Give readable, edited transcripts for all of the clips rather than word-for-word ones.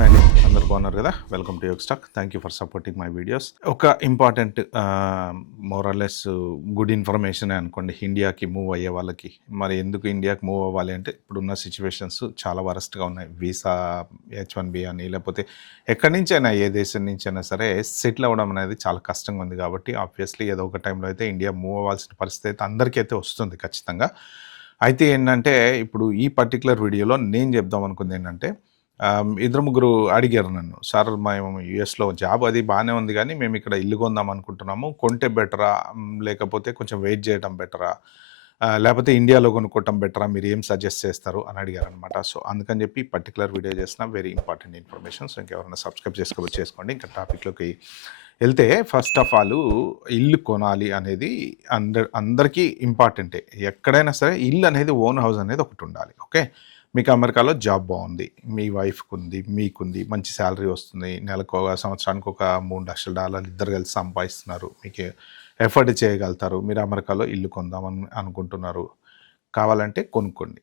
Hi అండి, అందరు బాగున్నారు కదా. వెల్కమ్ టు యోగ్ స్టాక్. Thank you for supporting my videos. ఒక ఇంపార్టెంట్ మోరల్లెస్ గుడ్ ఇన్ఫర్మేషన్ అనుకోండి ఇండియాకి మూవ్ అయ్యే వాళ్ళకి. మరి ఎందుకు ఇండియాకి మూవ్ అవ్వాలి అంటే ఇప్పుడున్న సిచ్యువేషన్స్ చాలా వరస్ట్గా ఉన్నాయి. వీసా H1B అని లేకపోతే ఎక్కడి నుంచైనా ఏ దేశం నుంచైనా సరే సెటిల్ అవ్వడం అనేది చాలా కష్టంగా ఉంది. కాబట్టి ఆబ్వియస్లీ ఏదో ఒక టైంలో అయితే ఇండియా మూవ్ అవ్వాల్సిన పరిస్థితి అయితే అందరికీ అయితే వస్తుంది ఖచ్చితంగా. అయితే ఏంటంటే ఇప్పుడు ఈ పర్టికులర్ వీడియోలో నేను చెప్దాం అనుకుంది ఏంటంటే ఇద్దరు ముగ్గురు అడిగారు నన్ను, సార్ మేము యూఎస్లో జాబ్ అది బాగానే ఉంది కానీ మేము ఇక్కడ ఇల్లు కొందాం అనుకుంటున్నాము, కొంటే బెటరా లేకపోతే కొంచెం వెయిట్ చేయడం బెటరా, లేకపోతే ఇండియాలో కొనుక్కోవటం బెటరా, మీరు ఏం సజెస్ట్ చేస్తారు అని అడిగారు అనమాట. సో అందుకని చెప్పి పర్టికులర్ వీడియో చేసిన వెరీ ఇంపార్టెంట్ ఇన్ఫర్మేషన్. సో ఇంకెవరైనా సబ్స్క్రైబ్ చేసుకోండి. ఇంకా టాపిక్లోకి వెళ్తే ఫస్ట్ ఆఫ్ ఆల్ ఇల్లు కొనాలి అనేది అందరికీ ఇంపార్టెంటే. ఎక్కడైనా సరే ఇల్లు అనేది ఓన్ హౌస్ అనేది ఒకటి ఉండాలి. ఓకే, మీకు అమెరికాలో జాబ్ బాగుంది, మీ వైఫ్కి ఉంది, మీకుంది, మంచి శాలరీ వస్తుంది, నెలకు సంవత్సరానికి ఒక $3 లక్షలు ఇద్దరు కలిసి సంపాదిస్తున్నారు, మీకు ఎఫర్ట్ చేయగలుగుతారు, మీరు అమెరికాలో ఇల్లు కొందామని అనుకుంటున్నారు, కావాలంటే కొనుక్కోండి.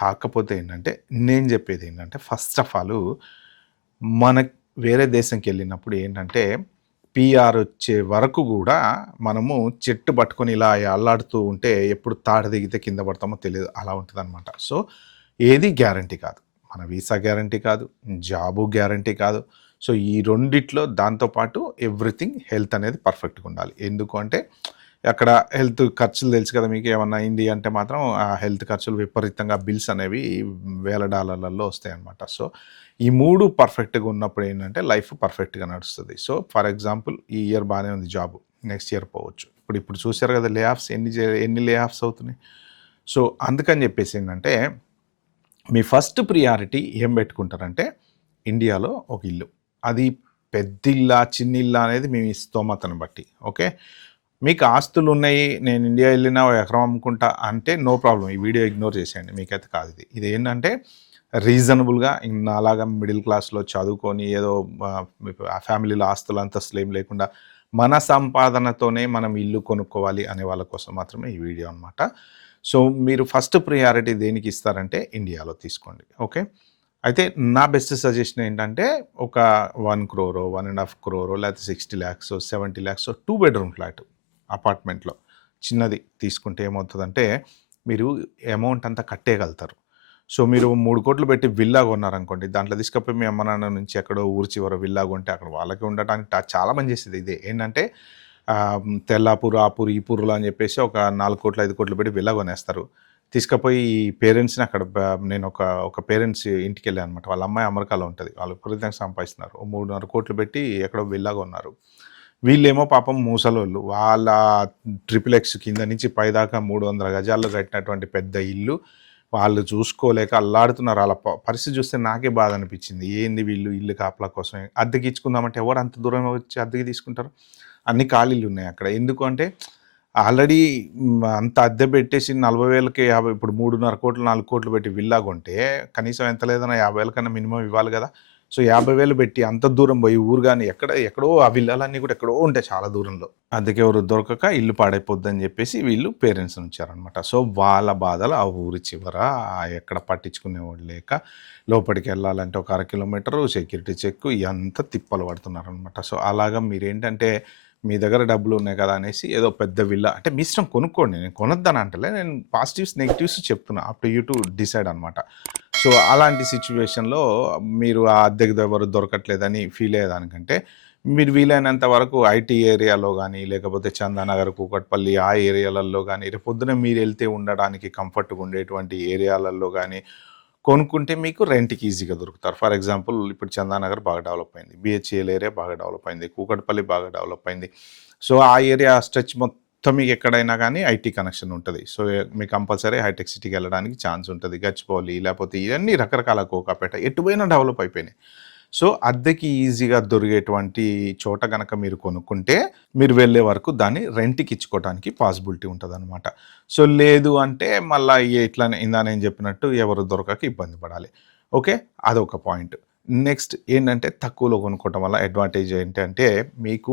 కాకపోతే ఏంటంటే నేను చెప్పేది ఏంటంటే ఫస్ట్ ఆఫ్ ఆల్ మన వేరే దేశంకి వెళ్ళినప్పుడు ఏంటంటే పిఆర్ వచ్చే వరకు కూడా మనము చెట్టు పట్టుకొని ఇలా అల్లాడుతూ ఉంటే ఎప్పుడు తాట దిగితే కింద పడతామో తెలియదు, అలా ఉంటుంది అనమాట. సో ఏది గ్యారంటీ కాదు, మన వీసా గ్యారంటీ కాదు, జాబు గ్యారంటీ కాదు. సో ఈ రెండిట్లో దాంతోపాటు ఎవ్రీథింగ్ హెల్త్ అనేది పర్ఫెక్ట్గా ఉండాలి. ఎందుకు అంటే అక్కడ హెల్త్ ఖర్చులు తెలుసు కదా మీకు, ఏమన్నా అయింది అంటే మాత్రం ఆ హెల్త్ ఖర్చులు విపరీతంగా బిల్స్ అనేవి $1,000లలో వస్తాయి అన్నమాట. సో ఈ మూడు పర్ఫెక్ట్గా ఉన్నప్పుడు ఏంటంటే లైఫ్ పర్ఫెక్ట్గా నడుస్తుంది. సో ఫర్ ఎగ్జాంపుల్ ఈ ఇయర్ బాగానే ఉంది జాబ్, నెక్స్ట్ ఇయర్ పోవచ్చు. ఇప్పుడు చూసారు కదా లే ఆఫ్స్ ఎన్ని లే ఆఫ్స్ అవుతున్నాయి. సో అందుకని చెప్పేసి ఏంటంటే మీ ఫస్ట్ ప్రియారిటీ ఏం పెట్టుకుంటారంటే ఇండియాలో ఒక ఇల్లు. అది పెద్దిల్లా చిన్నిల్లా అనేది మీ స్తోమతను బట్టి. ఓకే, మీకు ఆస్తులు ఉన్నాయి, నేను ఇండియా వెళ్ళినా ఒక ఎకరం అమ్ముకుంటా అంటే నో ప్రాబ్లం, ఈ వీడియో ఇగ్నోర్ చేసేయండి, మీకైతే కాదు. ఇది ఏంటంటే రీజనబుల్గా అలాగా మిడిల్ క్లాస్లో చదువుకొని ఏదో ఫ్యామిలీలో ఆస్తులు అంతస్తులు ఏం లేకుండా మన సంపాదనతోనే మనం ఇల్లు కొనుక్కోవాలి అనే వాళ్ళ కోసం మాత్రమే ఈ వీడియో అనమాట. సో మీరు ఫస్ట్ ప్రియారిటీ దేనికి ఇస్తారంటే ఇండియాలో తీసుకోండి. ఓకే, అయితే నా బెస్ట్ సజెషన్ ఏంటంటే ఒక 1 crore, 1.5 crore, లేకపోతే 60 lakhs, 70 lakhs 2 bedroom ఫ్లాట్ అపార్ట్మెంట్లో చిన్నది తీసుకుంటే ఏమవుతుందంటే మీరు అమౌంట్ అంతా కట్టేయగలుగుతారు. సో మీరు 3 కోట్లు పెట్టి విల్లా కొన్నారనుకోండి, దాంట్లో తీసుకపోయి మీ అమ్మ నాన్న నుంచి ఎక్కడో ఊరి చివర విల్లా కొంటే అక్కడ వాళ్ళకి ఉండటానికి చాలా మంది చేసేది ఇదే ఏంటంటే తెల్లాపూర్, ఆపూర్, ఈపూర్లో అని చెప్పేసి ఒక 4 కోట్లు 5 కోట్లు పెట్టి విల్లా కొనేస్తారు. తీసుకపోయి పేరెంట్స్ని అక్కడ నేను ఒక పేరెంట్స్ ఇంటికి వెళ్ళాను అనమాట. వాళ్ళ అమ్మాయి అమెరికాలో ఉంటుంది, వాళ్ళు విపరీతంగా సంపాదిస్తున్నారు. 3.5 కోట్లు పెట్టి ఎక్కడో విల్లా కొన్నారు. వీళ్ళేమో పాపం మూసలోళ్ళు, వాళ్ళ XXX కింద నుంచి పైదాకా 300 గజాల్లో కట్టినటువంటి పెద్ద ఇల్లు వాళ్ళు చూసుకోలేక అల్లాడుతున్నారు. వాళ్ళ పరిస్థితి చూస్తే నాకే బాధ అనిపించింది. ఏంది వీళ్ళు ఇల్లు కాపలా కోసమే అద్దెకి ఇచ్చుకుందామంటే ఎవరు అంత దూరం వచ్చి అద్దెకి తీసుకుంటారు. అన్ని ఖాళీలు ఉన్నాయి అక్కడ. ఎందుకు అంటే ఆల్రెడీ అంత అద్దె పెట్టేసి 40,000కి 50, ఇప్పుడు 3.5 కోట్లు 4 కోట్లు పెట్టి విల్లా కొంటే కనీసం ఎంత లేదన్నా 50,000 కన్నా మినిమం ఇవ్వాలి కదా. సో 50,000 పెట్టి అంత దూరం పోయి ఊరు కానీ ఎక్కడో ఆ విల్లాలన్నీ కూడా ఎక్కడో ఉంటాయి చాలా దూరంలో, అద్దెకి ఎవరు దొరకక ఇల్లు పాడైపోద్దని చెప్పేసి వీళ్ళు పేరెంట్స్ ఉంచారనమాట. సో వాళ్ళ బాధలు ఆ ఊరి చివర ఎక్కడ పట్టించుకునేవాడు లేక లోపలికి వెళ్ళాలంటే ఒక 1/2 కిలోమీటరు సెక్యూరిటీ చెక్ ఇదంతా తిప్పలు పడుతున్నారనమాట. సో అలాగా మీరేంటంటే మీ దగ్గర డబ్బులు ఉన్నాయి కదా అనేసి ఏదో పెద్ద విల్లా అంటే మీ ఇష్టం కొనుక్కోండి, నేను కొనొద్దని అంటలే, నేను పాజిటివ్స్ నెగిటివ్స్ చెప్తున్నా, up to you to decide అనమాట. సో అలాంటి సిచ్యువేషన్లో మీరు ఆ అద్దెకు ఎవరు దొరకట్లేదని ఫీల్ అయ్యేదానికంటే మీరు వీలైనంత వరకు ఐటీ ఏరియాలో కానీ లేకపోతే చందానగర్, కూకట్పల్లి ఆ ఏరియాలలో కానీ రేపొద్దున మీరు వెళ్తే ఉండడానికి కంఫర్ట్గా ఉండేటువంటి ఏరియాలలో కానీ కొనుక్కుంటే మీకు రెంట్కి ఈజీగా దొరుకుతారు. ఫర్ ఎగ్జాంపుల్ ఇప్పుడు చందానగర్ బాగా డెవలప్ అయింది, బిహెచ్ఎల్ ఏరియా బాగా డెవలప్ అయింది, కూకట్పల్లి బాగా డెవలప్ అయింది. సో ఆ ఏరియా స్ట్రెచ్ మొత్తం మీకు ఎక్కడైనా కానీ ఐటీ కనెక్షన్ ఉంటుంది. సో మీకు కంపల్సరీ హైటెక్ సిటీకి వెళ్ళడానికి ఛాన్స్ ఉంటుంది. గచ్చిబౌలి లేకపోతే ఇవన్నీ రకరకాల కోకాపేట ఎటుపోయినా డెవలప్ అయిపోయినాయి. సో అద్దెకి ఈజీగా దొరికేటువంటి చోట కనుక మీరు కొనుక్కుంటే మీరు వెళ్ళే వరకు దాన్ని రెంట్కి ఇచ్చుకోవడానికి పాసిబిలిటీ ఉంటుంది అనమాట. సో లేదు అంటే మళ్ళీ ఇట్లా ఇందా నేను చెప్పినట్టు ఎవరు దొరకక ఇబ్బంది పడాలి. ఓకే, అదొక పాయింట్. నెక్స్ట్ ఏంటంటే తక్కువలో కొనుక్కోవటం వల్ల అడ్వాంటేజ్ ఏంటంటే మీకు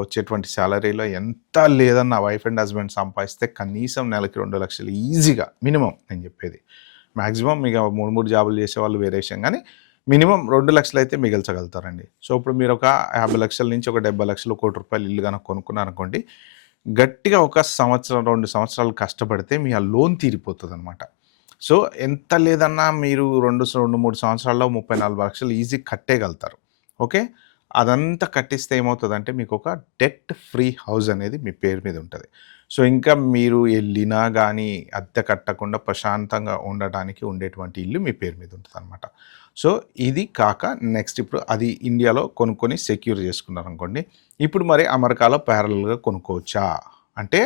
వచ్చేటువంటి శాలరీలో ఎంత లేదన్న వైఫ్ అండ్ హస్బెండ్ సంపాదిస్తే కనీసం నెలకి 2 లక్షలు ఈజీగా మినిమం, నేను చెప్పేది మ్యాక్సిమం. మీకు 3 జాబులు చేసేవాళ్ళు వేరే విషయం, కానీ మినిమం 2,00,000 అయితే మిగల్చగలుగుతారండి. సో, ఇప్పుడు మీరు ఒక 50,00,000 నుంచి ఒక 70,00,000, ₹1,00,00,000 ఇల్లు గనక కొనుక్కున్నారనుకోండి, గట్టిగా ఒక సంవత్సరం, 2 సంవత్సరాలు కష్టపడితే మీ ఆ లోన్ తీరిపోతదనమాట. సో, ఎంత లేదన్నా మీరు 2, 3 సంవత్సరాల్లో 30, 40 లక్షలు ఈజీ కట్టేయగలుగుతారు. ఓకే. అదంతా కట్టిస్తే ఏమవుతదంటే మీకొక డెట్ ఫ్రీ హౌస్ అనేది మీ పేరు మీద ఉంటది. సో, ఇంకా మీరు ఎళ్ళినా గానీ అద్దె కట్టకుండా ప్రశాంతంగా ఉండటానికి ఉండేటువంటి ఇల్లు మీ పేరు మీద ఉంటదనమాట. సో, ఇది కాక నెక్స్ట్ ఇప్పుడు అది ఇండియాలో కొనుక్కొని సెక్యూర్ చేసుకున్నారనుకోండి. ఇప్పుడు మరి అమెరికాలో ప్యారలెల్‌గా కొనుక్కోవచ్చా? అంటే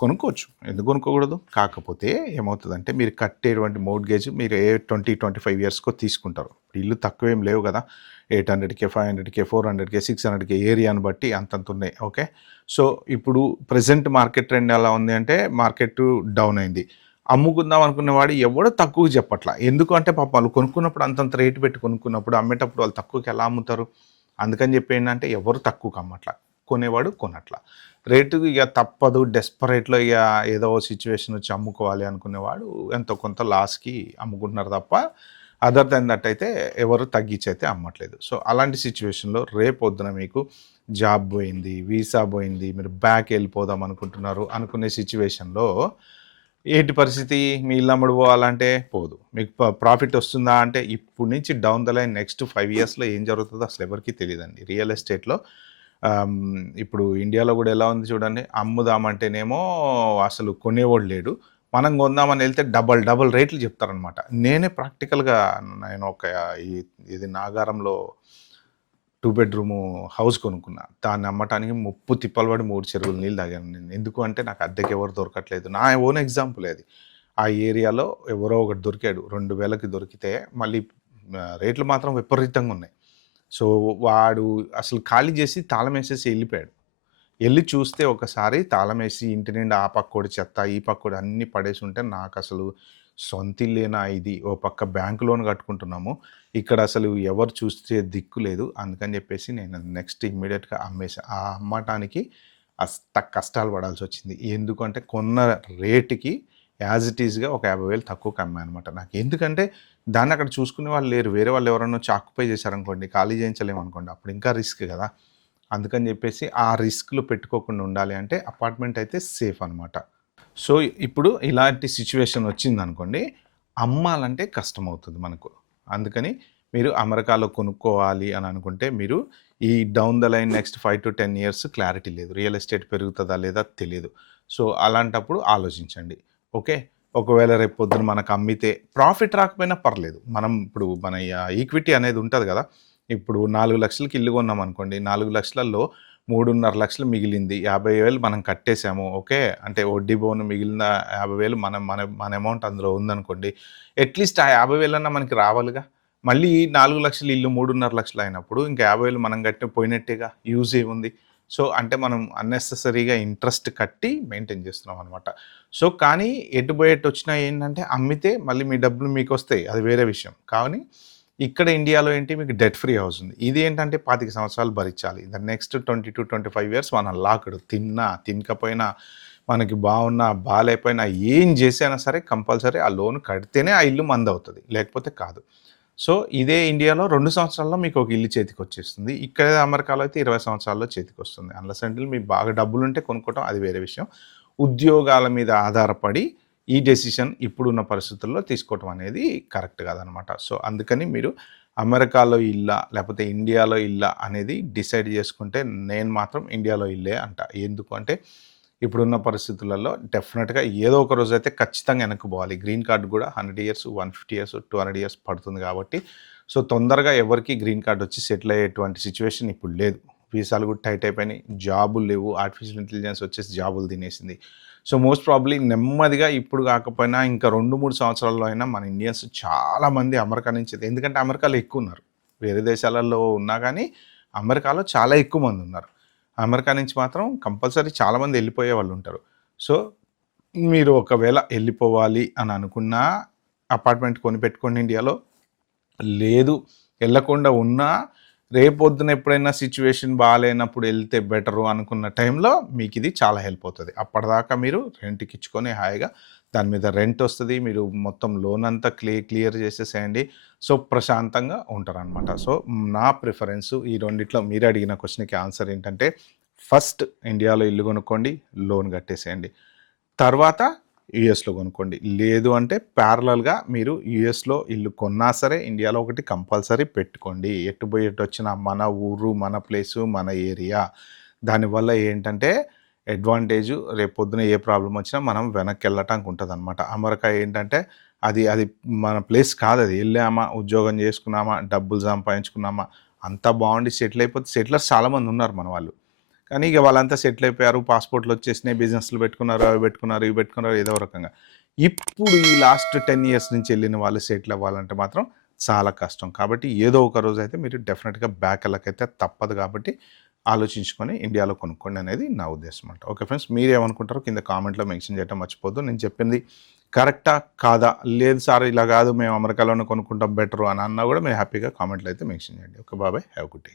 కొనుక్కోవచ్చు. ఎందుకు కొనుక్కోకూడదు? కాకపోతే ఏమవుతదంటే మీరు కట్టేటువంటి మోర్ట్‌గేజ్ మీరు 25 ఇయర్స్‌కో తీసుకుంటారు. ఇల్లు తక్కువేం లేవు గదా! 800,000, 500,000, 400,000, 600,000 ఏరియాని బట్టి అంతంతున్నాయి. ఓకే. సో, ఇప్పుడు ప్రెజెంట్ మార్కెట్ ట్రెండ్ ఎలా ఉంది అంటే మార్కెట్ డౌన్ అయింది. అమ్ముకుందాం అనుకునేవాడు ఎవడు తక్కువకి చెప్పట్ల. ఎందుకు అంటే పాపం వాళ్ళు కొనుక్కున్నప్పుడు అంతంత రేట్ పెట్టి కొనుక్కున్నప్పుడు అమ్మేటప్పుడు వాళ్ళు తక్కువకి ఎలా అమ్ముతారు? అందుకని చెప్పి ఏంటంటే ఎవరు తక్కువకి అమ్మట్ల. కొనేవాడు కొనట్ల. రేటు ఇగ తప్పదు డెస్పరేట్‌లో ఇగ ఏదో సిట్యుయేషన్ వచ్చి అమ్ముకోవాలి అనుకునేవాడు ఎంతో కొంత లాస్‌కి అమ్ముకుంటున్నారు తప్ప అదర్ దాన్ దట్ అయితే ఎవరు తగ్గించైతే అమ్మట్లేదు. సో, అలాంటి సిట్యుయేషన్‌లో రేపొద్దున మీకు జాబ్ పోయింది, వీసా పోయింది, మీరు బ్యాక్ ఎళ్ళిపోదాం అనుకుంటున్నారు అనుకునే సిట్యుయేషన్‌లో ఏంటి పరిస్థితి? మీ ఇల్లు అమ్ముడు పోవాలంటే పోదు. మీకు ప్రాఫిట్ వస్తుందా అంటే ఇప్పుడు నుంచి డౌన్ ద లైన్ నెక్స్ట్ 5 ఇయర్స్‌లో ఏం జరుగుతదో అసలు ఎవరికీ తెలీదండి. రియల్ ఎస్టేట్‌లో ఇప్పుడు ఇండియాలో గూడా ఎలా ఉంది చూడండి. అమ్ముదామంటేనేమో అసలు కొనేవాడు లేడు. మనం కొందామని ఎళ్తే డబల్ రేట్లు చెప్తారనమాట. నేనే ప్రాక్టికల్‌గా నేను ఒక ఈ ఇది నాగారంలో 2 బెడ్‌రూము హౌస్ కొనుక్కున్నా. దాన్ని అమ్మటానికి ముప్పు తిప్పలు పడి 3 చెరువులు నీళ్ళు తాగాను నేను. ఎందుకు అంటే నాకు అద్దెకి ఎవరు దొరకట్లేదు. నా ఓన్ ఎగ్జాంపులే అది. ఆ ఏరియాలో ఎవరో ఒకడు దొరికాడు. 2,000కి దొరికితే మళ్ళీ రేట్లు మాత్రం విపరీతంగా ఉన్నాయి. సో, వాడు అసలు ఖాళీ చేసి తాళమేసేసి ఎళ్ళిపోయాడు. ఎళ్లి చూస్తే ఒకసారి తాళమేసి ఇంటి నిండా ఆ పక్కోడి చెత్త, ఈ పక్కోడి అన్నీ పడేసుంటే నాకసలు సొంతిల్లేనా ఇది? ఓ పక్క బ్యాంక్ లోన్ కట్టుకుంటున్నాము. ఇక్కడ అసలు ఎవరు చూస్తే దిక్కు లేదు. అందుకని జెప్పేసి నేను నెక్స్ట్ ఇమ్మీడియేట్‌గా అమ్మేసా. ఆ అమ్మటానికి కష్టాలు పడాల్సొచ్చింది. ఎందుకంటే కొన్న రేట్‌కి యాజ్ ఇట్ ఈస్‌గా ఒక 50,000 తక్కువకి అమ్మా అనమాట. ఎందుకంటే దాన్ని అక్కడ చూసుకునే వాళ్ళు లేరు. వేరే వాళ్ళు ఎవరైనా వచ్చి ఆక్యుపై చేశారనుకోండి, ఖాళీ చేయించలేమనుకోండి. అప్పుడు ఇంకా రిస్క్ గదా! అందుకని జెప్పేసి ఆ రిస్క్‌లు పెట్టుకోకుండా ఉండాలి అంటే అపార్ట్‌మెంట్ అయితే సేఫ్ అనమాట. సో, ఇప్పుడు ఇలాంటి సిట్యుయేషన్ వచ్చిందనుకోండి, అమ్మాలంటే కష్టమవుతది మనకు. అందుకని మీరు అమెరికాలో కొనుక్కోవాలి అని అనుకుంటే మీరు ఈ down the line next 5-10 years clarity లేదు. రియల్ ఎస్టేట్ పెరుగుతదా లేదా తెలీదు. సో, అలాంటప్పుడు ఆలోచించండి. ఓకే. ఒకవేళ రేపు పొద్దున మనకు అమ్మితే ప్రాఫిట్ రాకపోయినా పర్లేదు. మనం ఇప్పుడు మన ఈక్విటీ అనేది ఉంటది గదా! ఇప్పుడు 4,00,000కి ఇల్లు కొన్నామనుకోండి. 4,00,000లో 3,50,000 మిగిలింది. 50,000 మనం కట్టేసాము. ఓకే. అంటే వడ్డీ పోను మిగిలిన 50,000 మనం మన మన అమౌంట్ అందులో ఉందనుకోండి. అట్‌లీస్ట్ ఆ 50,000 అన్నా మనకి రావాలిగా. మళ్ళీ 4,00,000 ఇల్లు 3,50,000 అయినప్పుడు ఇంకా 50,000 మనం కట్టి పోయినట్టేగా. యూజ్ ఏముంది? సో, అంటే మనం అన్నెసెసరీగా ఇంట్రెస్ట్ కట్టి మెయింటైన్ చేస్తున్నాం అనమాట. సో, కానీ ఎటు పోయేటొచ్చినా ఏంటంటే అమ్మితే మళ్ళీ మీ డబ్బులు మీకొస్తాయి. అది వేరే విషయం. కానీ ఇక్కడ ఇండియాలో ఏంటి మీకు డెట్ ఫ్రీ హౌస్ ఉంది. ఇది ఏంటంటే 25 సంవత్సరాలు భరించాలి. ద నెక్స్ట్ 20-25 ఇయర్స్ మనం లాక్డ్. తిన్నా, తినకపోయినా, మనకి బాగున్నా, బాలేకపోయినా ఏం చేసైనా సరే కంపల్సరీ ఆ లోన్ కడితేనే ఆ ఇల్లు మందవుతది. లేకపోతే కాదు. సో, ఇదే ఇండియాలో 2 సంవత్సరాల్లో మీకు ఒక ఇల్లు చేతికొచ్చేస్తుంది. ఇక్కడ అమెరికాలో అయితే 20 సంవత్సరాల్లో చేతికొస్తుంది. అన్లెస్ అంటిల్ మీకు బాగా డబ్బులుంటే కొనుక్కోవటం అది వేరే విషయం. ఉద్యోగాల మీద ఆధారపడి ఈ డెసిషన్ ఇప్పుడున్న పరిస్థితుల్లో తీసుకోవటం అనేది కరెక్ట్ కాదనమాట. సో, అందుకని మీరు అమెరికాలో ఇల్లా, లేపోతే ఇండియాలో ఇల్లా అనేది డిసైడ్ చేసుకుంటే నేను మాత్రం ఇండియాలో ఇల్లే అంటా. ఎందుకు అంటే ఇప్పుడున్న పరిస్థితులలో డెఫినిట్‌గా ఏదో ఒక రోజైతే ఖచ్చితంగా వెనక్కి పోవాలి. గ్రీన్ కార్డ్ గూడా 100 ఇయర్స్, 150 ఇయర్స్, 200 ఇయర్స్ పడుతుంది కాబట్టి, సో, తొందరగా ఎవరికీ గ్రీన్ కార్డ్ వచ్చి సెటిల్ అయ్యేటువంటి సిట్యుయేషన్ ఇప్పుడు లేదు. వీసాలు కూడా టైట్ అయిపోయినాయి. జాబులు లేవు. ఆర్టిఫిషియల్ ఇంటెలిజెన్స్ వచ్చేసి జాబులు తినేసింది. సో, మోస్ట్ ప్రాబబ్లీ నెమ్మదిగా ఇప్పుడు కాకపోయినా ఇంకా 2, 3 సంవత్సరాల్లో అయినా మన ఇండియన్స్ చాలామంది అమెరికా నుంచి ఎందుకంటే అమెరికాలో ఎక్కువున్నారు. వేరే దేశాలలో ఉన్నా గానీ, అమెరికాలో చాలా ఎక్కువ మందున్నారు. అమెరికా నుంచి మాత్రం కంపల్సరీ చాలామంది ఎళ్ళిపోయే వాళ్ళుంటారు. సో, మీరు ఒకవేళ ఎళ్ళిపోవాలి అని అనుకున్నా అపార్ట్‌మెంట్ కొనిపెట్టుకోండి ఇండియాలో. లేదు ఎళ్ళకుండా ఉన్నా రేపొద్దున ఎప్పుడైనా సిచ్యువేషన్ బాగాలేనప్పుడు వెళ్తే బెటరు అనుకున్న టైంలో మీకు ఇది చాలా హెల్ప్ అవుతుంది. అప్పటిదాకా మీరు రెంట్‌కి ఇచ్చుకొని హాయిగా దాని మీద రెంట్ వస్తది. మీరు మొత్తం లోన్ అంతా క్లియర్ చేసేసేయండి. సో, ప్రశాంతంగా ఉంటారనమాట. సో, నా ప్రిఫరెన్సు ఈ రెండిట్లో మీరు అడిగిన క్వెషన్‌కి ఆన్సర్ ఏంటంటే, ఫస్ట్ ఇండియాలో ఇల్లు కొనుక్కోండి, లోన్ కట్టేసేయండి. తర్వాత యూఎస్‌లో కొనుక్కోండి. లేదు అంటే ప్యారలల్‌గా మీరు యూఎస్‌లో ఇల్లు కొన్నా సరే ఇండియాలో ఒకటి కంపల్సరీ పెట్టుకోండి. ఎటు పోయి ఎటొచ్చినా మన ఊరు, మన ప్లేసు, మన ఏరియా. దానివల్ల ఏంటంటే అడ్వాంటేజు రేపొద్దున ఏ ప్రాబ్లమ్ వచ్చినా మనం వెనక్కి వెళ్ళటానికి ఉంటదనమాట. అమెరికా ఏంటంటే అది అది మన ప్లేస్ కాదది. ఎళ్ళామా, ఉద్యోగం చేసుకున్నామా, డబ్బులు సంపాదించుకున్నామా, అంతా బాగుండి సెటిల్ అయిపోతే సెటిలర్స్ చాలామంది ఉన్నారు మన వాళ్ళు. కానీ ఇక వాళ్ళంతా సెటిల్ అయిపోయారు. పాస్‌పోర్ట్‌లు వచ్చేసినాయి. బిజినెస్‌లు పెట్టుకున్నారు. అవి పెట్టుకున్నారు, ఇవి పెట్టుకున్నారు ఏదో రకంగా. ఇప్పుడు ఈ లాస్ట్ 10 ఇయర్స్ నుంచి ఎళ్ళిన వాళ్ళు సెటిల్ అవ్వాలంటే మాత్రం చాలా కష్టం. కాబట్టి ఏదో ఒక రోజైతే మీరు డెఫినిట్‌గా బ్యాక్ ఎళ్ళకైతే తప్పదు కాబట్టి ఆలోచించుకొని ఇండియాలో కొనుక్కోండి అనేది నా ఉద్దేశం అంట. ఓకే ఫ్రెండ్స్, మీరేమనుకుంటారో కింద కామెంట్‌లో మెన్షన్ చేయడం మర్చిపోవద్దు. నేను చెప్పింది కరెక్టా? కాదా? లేదు సార్ ఇలా కాదు మేము అమెరికాలోనే కొనుక్కుంటాం బెటరు అని అన్నా కూడా మీరు హ్యాపీగా కామెంట్‌లో అయితే మెన్షన్ చేయండి. Okay. Bye. Have a good day.